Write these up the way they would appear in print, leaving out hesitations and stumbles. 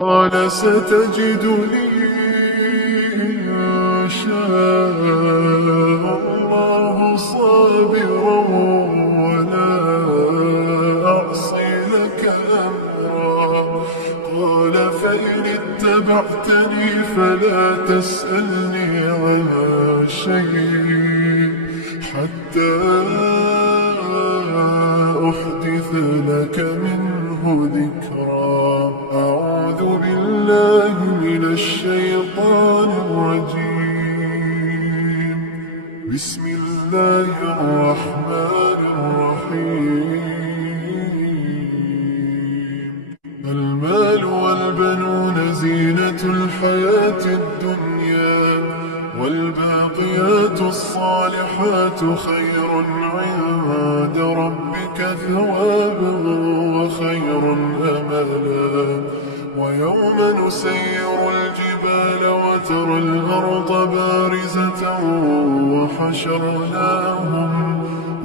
قال ستجدني إن شاء الله صابرا ولا أعصي لك أمرا. قال فإن اتبعتني فلا تسألني عن شيء حتى أحدث لك منه ذكرا. أعوذ بالله من الشيطان الرجيم. بسم الله الرحمن الرحيم. المال والبنون زينة الحياة الدنيا والباقيات الصالحات خير عند ربك ثوابا وخير أملا. ويوم نسير الجبال وترى الأرض بارزة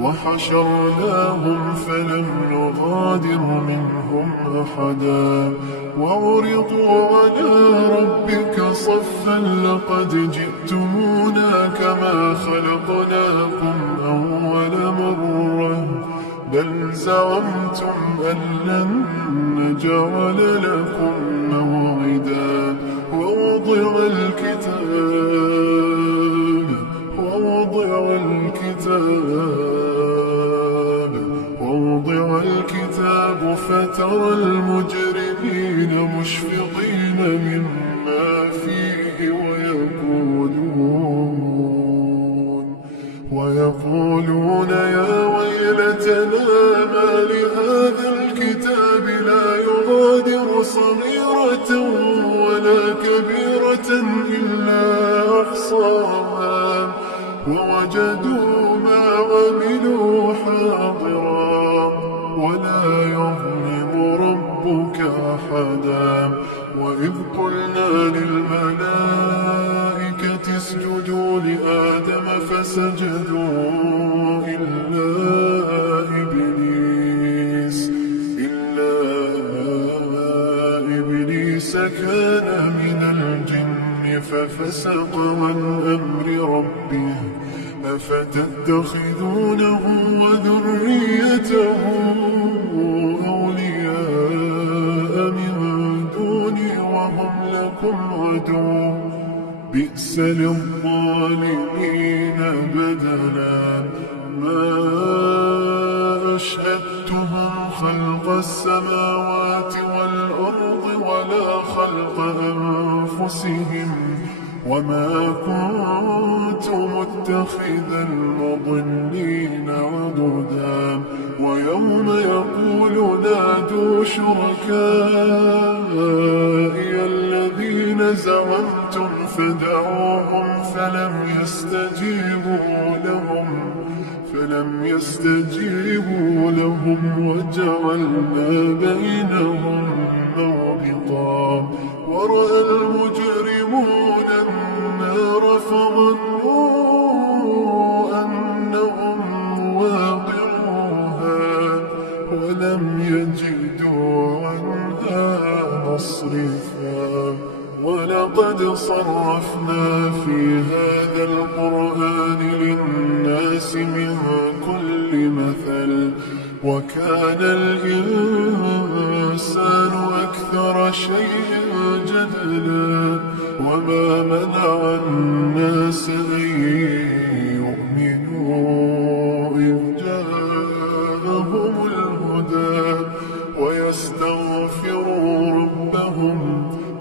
وحشرناهم فلم نغادر منهم أحدا. وعرضوا على ربك صفا لقد جئتمونا كما خلقناكم أول مرة بل زعمتم أن لن نجعل لكم موعدا. ووضع الكتاب فترى المجرمين مشفقين مما فيه ويقولون يا ويلتنا ما لهذا الكتاب لا يغادر صغيرة ولا كبيرة إلا أحصاها ووجدوا ما عملوا حاضرا ولا يظلم ربك أحدا. وإذ قلنا للملائكة اسجدوا لآدم فسجدوا إلا إبليس كان من الجن ففسق عن أمر ربه. أفتتخذونه وذريته أولياء من دوني وهم لكم عدو بئس للظالمين بدلا. ما أشهدتهم خلق السماوات والأرض ولا خلق أنفسهم وما كنت متخذ المضلين عضدا. ويوم يقول نادوا شركائي الذين زعمتم فدعوهم فلم يستجيبوا لهم وجعلنا بينهم موبقا. ورأى المجرمون النار فظنوا أنهم واقعوها ولم يجدوا عنها مصرفا. ولقد صرفنا في هذا القرآن للناس من كل مثل وكان الإنسان أكثر شيء جدلا. وما منع الناس أن يؤمنوا إذ جاءهم الهدى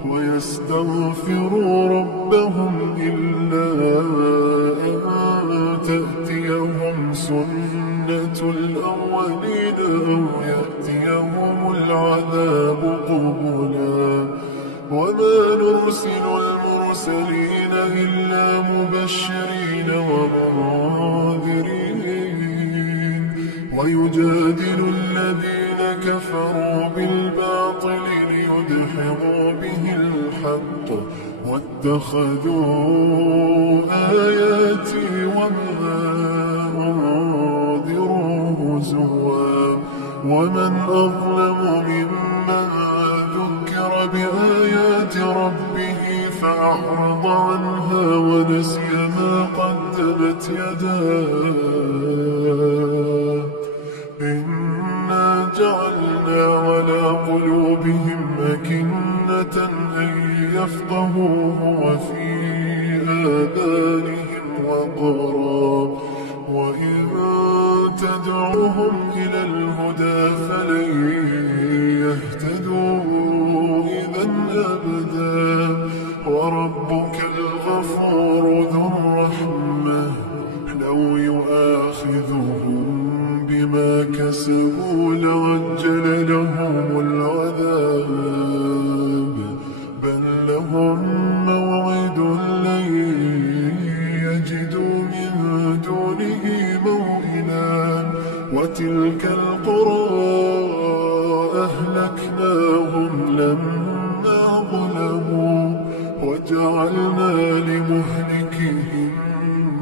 ويستغفروا ربهم إلا أن تأتيهم سنة الأولين أو يأتيهم العذاب قبلا. وما نرسل المرسلين إلا مبشرين ومنذرين ويجادل الذين كفروا بالباطل ليدحضوا به الحق واتخذوا آياتي وما أنذروا هزوا. ومن أظلم ممن ذكر بآيات عنها ونسي ما قدمت يداه إنا جعلنا على قلوبهم أكنة أن يفقهوه وفي آذانهم وقرا وإن تدعوهم إلى الهدى فلن يهتدوا إذا أبدا وربك الغفور ذو الرحمة لو يؤاخذهم بما كسبوا لعجل لهم العذاب بل لهم موعد لن يجدوا من دونه موئلا وتلك القرى أهلكناهم لما ظلموا وجعلنا لمهلكهم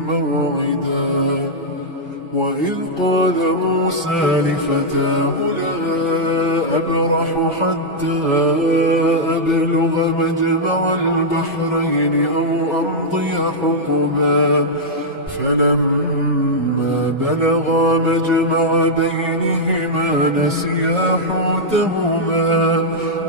موعدا وإذ قال موسى لفتاه لا أبرح حتى أبلغ مجمع البحرين أو أمضي حقبا فلما بلغا مجمع بينهما نسيا حوتهما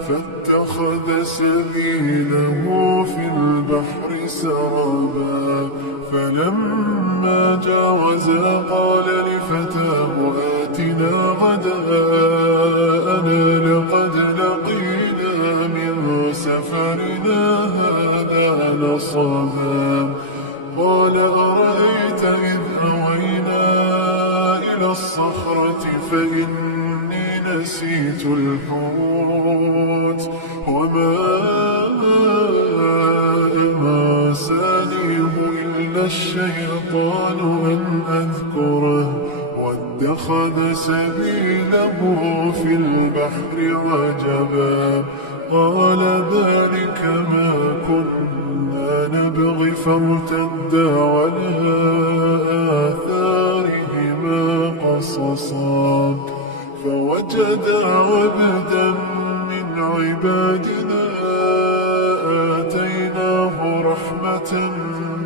فاتخذ سبيله في البحر سربا فلما جاوزا قال لفتاه آتنا غداءنا لقد لقينا من سفرنا هذا نصبا قال أرأيت إذ أوينا إلى الصخرة فإني نسيت الحوت وما أنسانيه إلا الشيطان أن أذكره واتخذ سبيله في البحر عجبا قال ذلك ما كنا نبغي فارتدا على آثارهما قصصا فوجدا عبدا من عبادنا آتيناه رحمة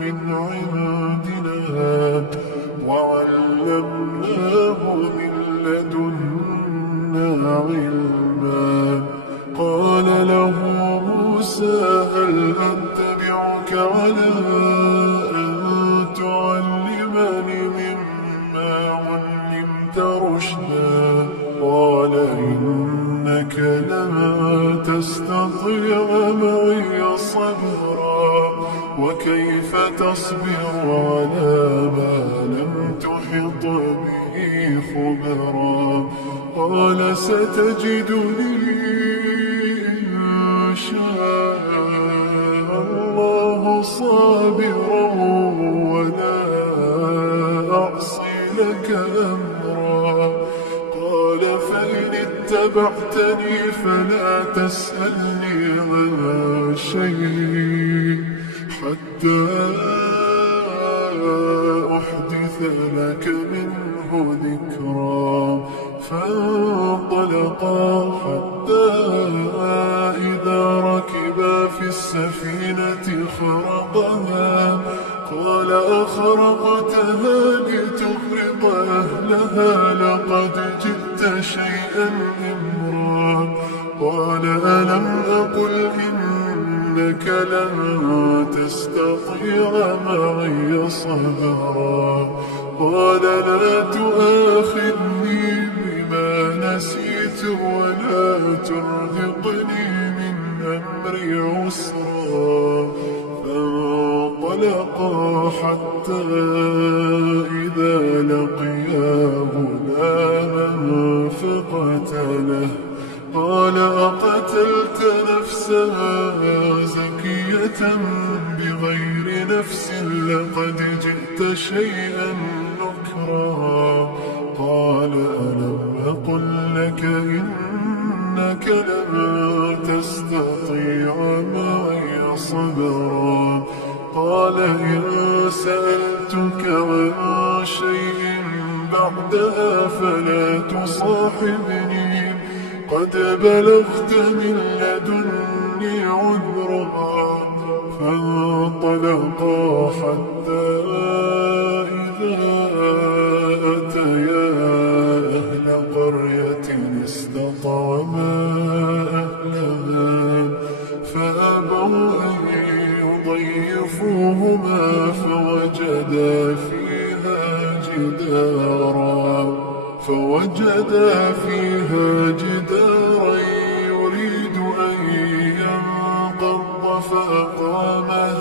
من عندنا وعلمناه من لدنا علما قال له موسى هل أتبعك على أن تعلمني مما علمت رشدا قال إنك لن تستطيع معي صبرا وكيف تصبر على ما لم تحط به خبرا قال ستجدني إن شاء الله صابرا ولا أعصي لك أمرا قال فإن اتبعتني فلا تسألني عن شيء حتى أحدث لك منه ذكرا فانطلقا حتى إذا ركبا في السفينة خرقها قال أخرقتها لتغرق أهلها لقد جئت شيئا إمرا قال ألم أقل إنك لن تستطيع معي صبرا قال لا تؤاخذني بما نسيت ولا ترهقني من أمري عسرا فانطلقا حتى إذا لقيا غلاما فقتله قال أقتلت نفسا زكية بغير نفس لقد جئت شيئا نكرا قال ألم أقل لك إنك لن تستطيع معي صبرا قال إن سألتك عن شيء بعدها فلا تصاحبني قد بلغت من لدني عذرا فانطلقا حتى إذا أتيا أهل قرية استطعما أهلها فأبوا أن يضيفوهما فوجدا فيها جدارا يريد أن ينقض فأقامه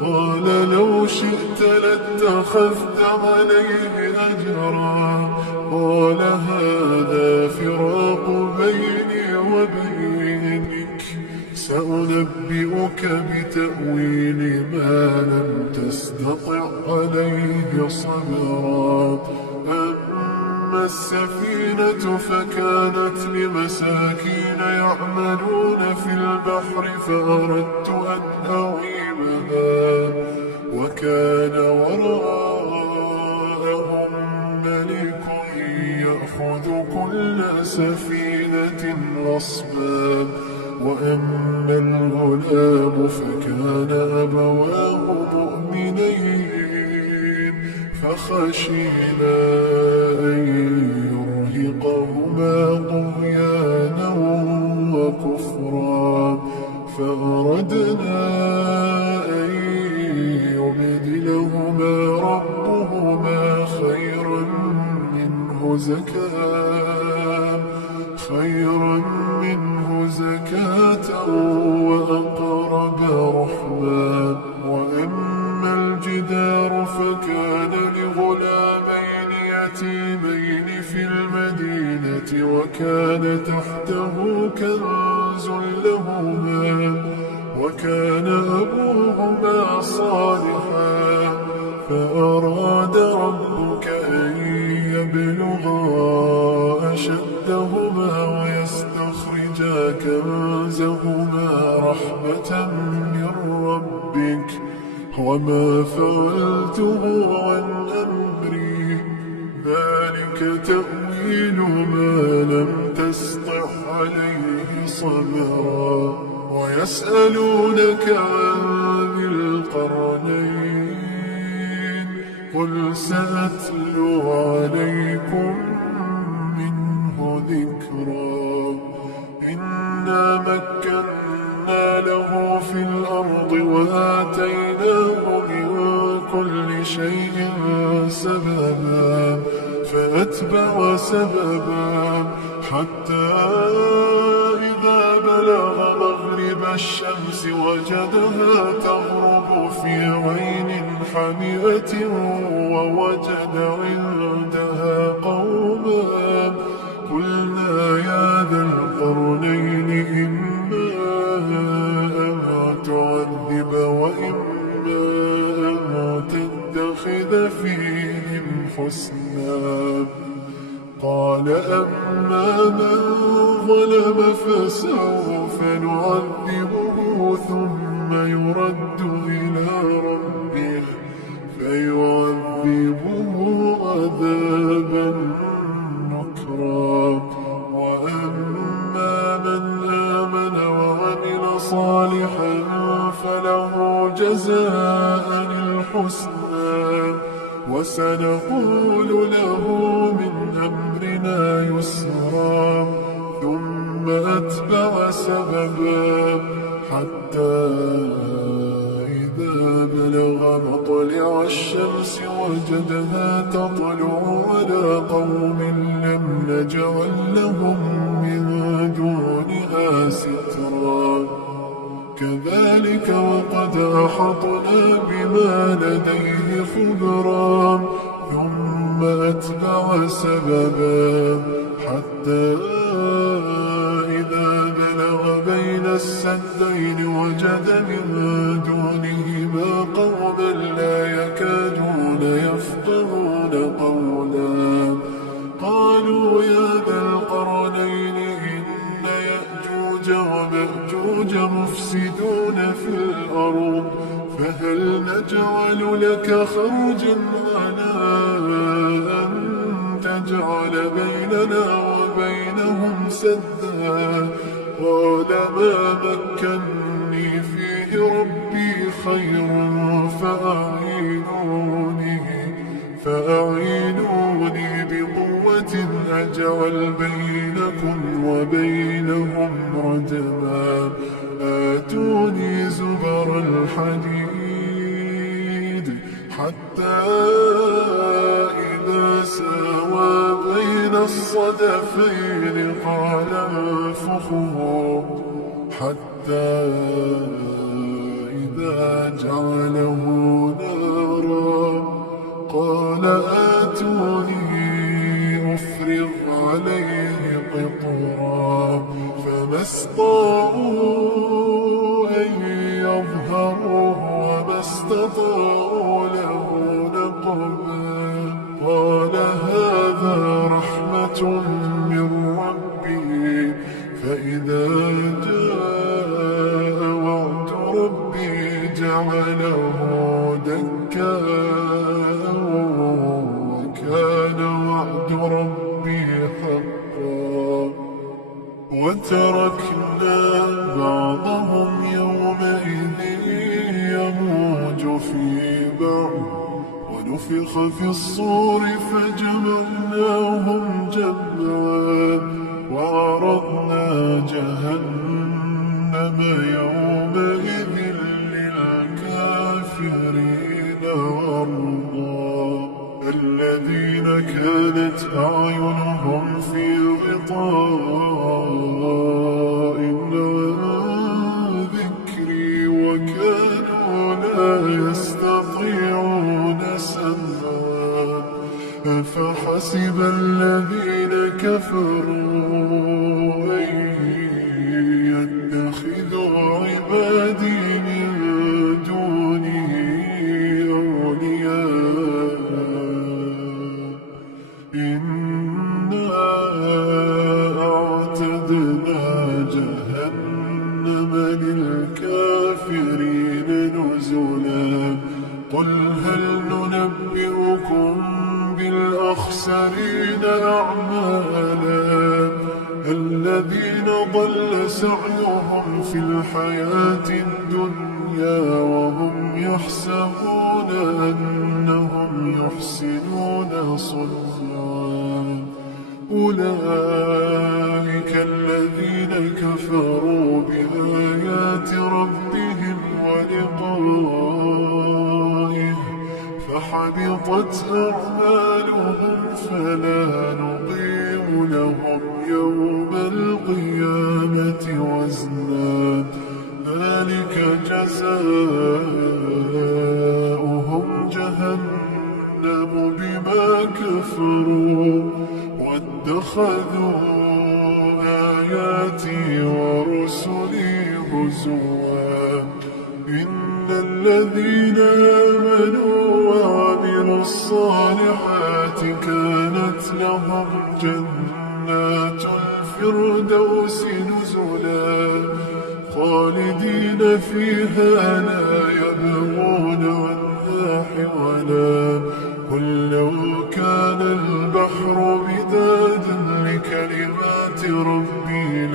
قال لو شئت لاتخذت عليه أجرا قال هذا فراق بيني وبينك سأنبئك بتأويل ما لم تستطع عليه صبرا أما السفينة فكانت لمساكين يعملون في البحر فأردت أن أعيبها وكان وراءهم ملك يأخذ كل سفينة غصبا وأما الغلام فكان أبواه مؤمنين فخشينا أن يرهقهما طغيانا وكفرا فأردنا أن يبدلهما ربهما خيرا منه زكاة وأقرب رحما وأما الجدار فكان لغلامين يتيمين في المدينة وكان تحته كنز لهما وكان أبوهما صالحا فأراد ربك أن يبلغا أشدهما ويستخرجا كنزهما رحمة من ربك وما فعلته عن أمري ذلك تأويل ما لم تسطع عليه صبرا ويسألونك عن ذي القرنين قل سأتلو عليكم منه ذكرا إنا مكنا له في الأرض وآتيناه من كل شيء سببا فأتبع سببا حتى إذا بلغ مغرب الشمس وجدها تغرب في عين حمئة ووجد عندها قوما قلنا يا ذا القرنين إما أن تعذب وإما أن تتخذ فيهم حسنا قال أما من ظلم فسوف نعذبه ثم يرد إلى ربه فيعذبه عذابا نكرا وأما من آمن وعمل صالحا فله جزاء الحسنى وسنقول له من أمرنا يسرا ثم أتبع سببا حتى إذا بلغ مطلع الشمس وجدها تطلع على قوم لم نجعل لهم من دونها سترا كذلك وقد أحطنا بما لديه خبرا ثم أتبع سببا حتى إذا بلغ بين السدين وجد من دونهما قوما لا يكادون يفقهون قولا قالوا يا ذا القرنين إن يأجوج ومأجوج مفسدون في الأرض فهل نجعل لك خرجا على أن تجعل بيننا وبينهم سدا قال ما مكني فيه ربي خير فأعينوني بقوة أجعل بينكم وبينهم ردما آتوني زبر الحديد حتى إذا ساوى بين الصدفين قال انفخوا حتى إذا جعله نارا قال آتوني أفرغ عليه قطرا فما استطاعوا أن يظهروه وما استطاعوا له نقبا قال هذا رحمة من ربي فإذا جاء وعد ربي جعله دكا وكان وعد ربي حقا وتركنا بعضهم يومئذ يموج في بعض ونفخ في الصور فجمعناهم جمعا وعرضنا جهنم يومئذ للكافرين عرضا الذين كانت أعينهم في غطاء عن ذكري وكانوا لا يستطيعون سمعا أفحسب الذين كفروا أن يتخذوا عبادي من دونه أولياء إنا أعتدنا جهنم للكافرين نزلا قل هل ننبئكم بالأخسرين أعمالا الذين ضل سعيهم في الحياة الدنيا وهم يحسبون أنهم يحسنون صنعا أولئك الذين كفروا بآيات ربهم ولقائه فحبطت أعمالهم فلا نقيم لهم يوم القيامة وزنا ذلك جزاؤهم جهنم بما كفروا واتخذوا آياتي ورسلي هزوا إن الذين آمنوا وعملوا الصالحات كانت لهم جنات الفردوس نزلا خالدين فيها لا يبغون عنها حولا قل لو كان البحر مدادا لكلمات ربي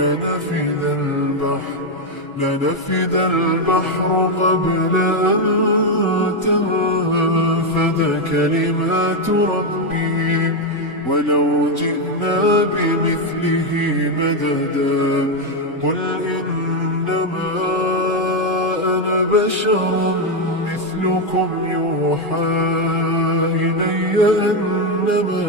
لنفد البحر قبل أن تنفد كلمات ربي ولو جئنا بمثله مددا قل إنما أنا بشر مثلكم يوحى إلي أنما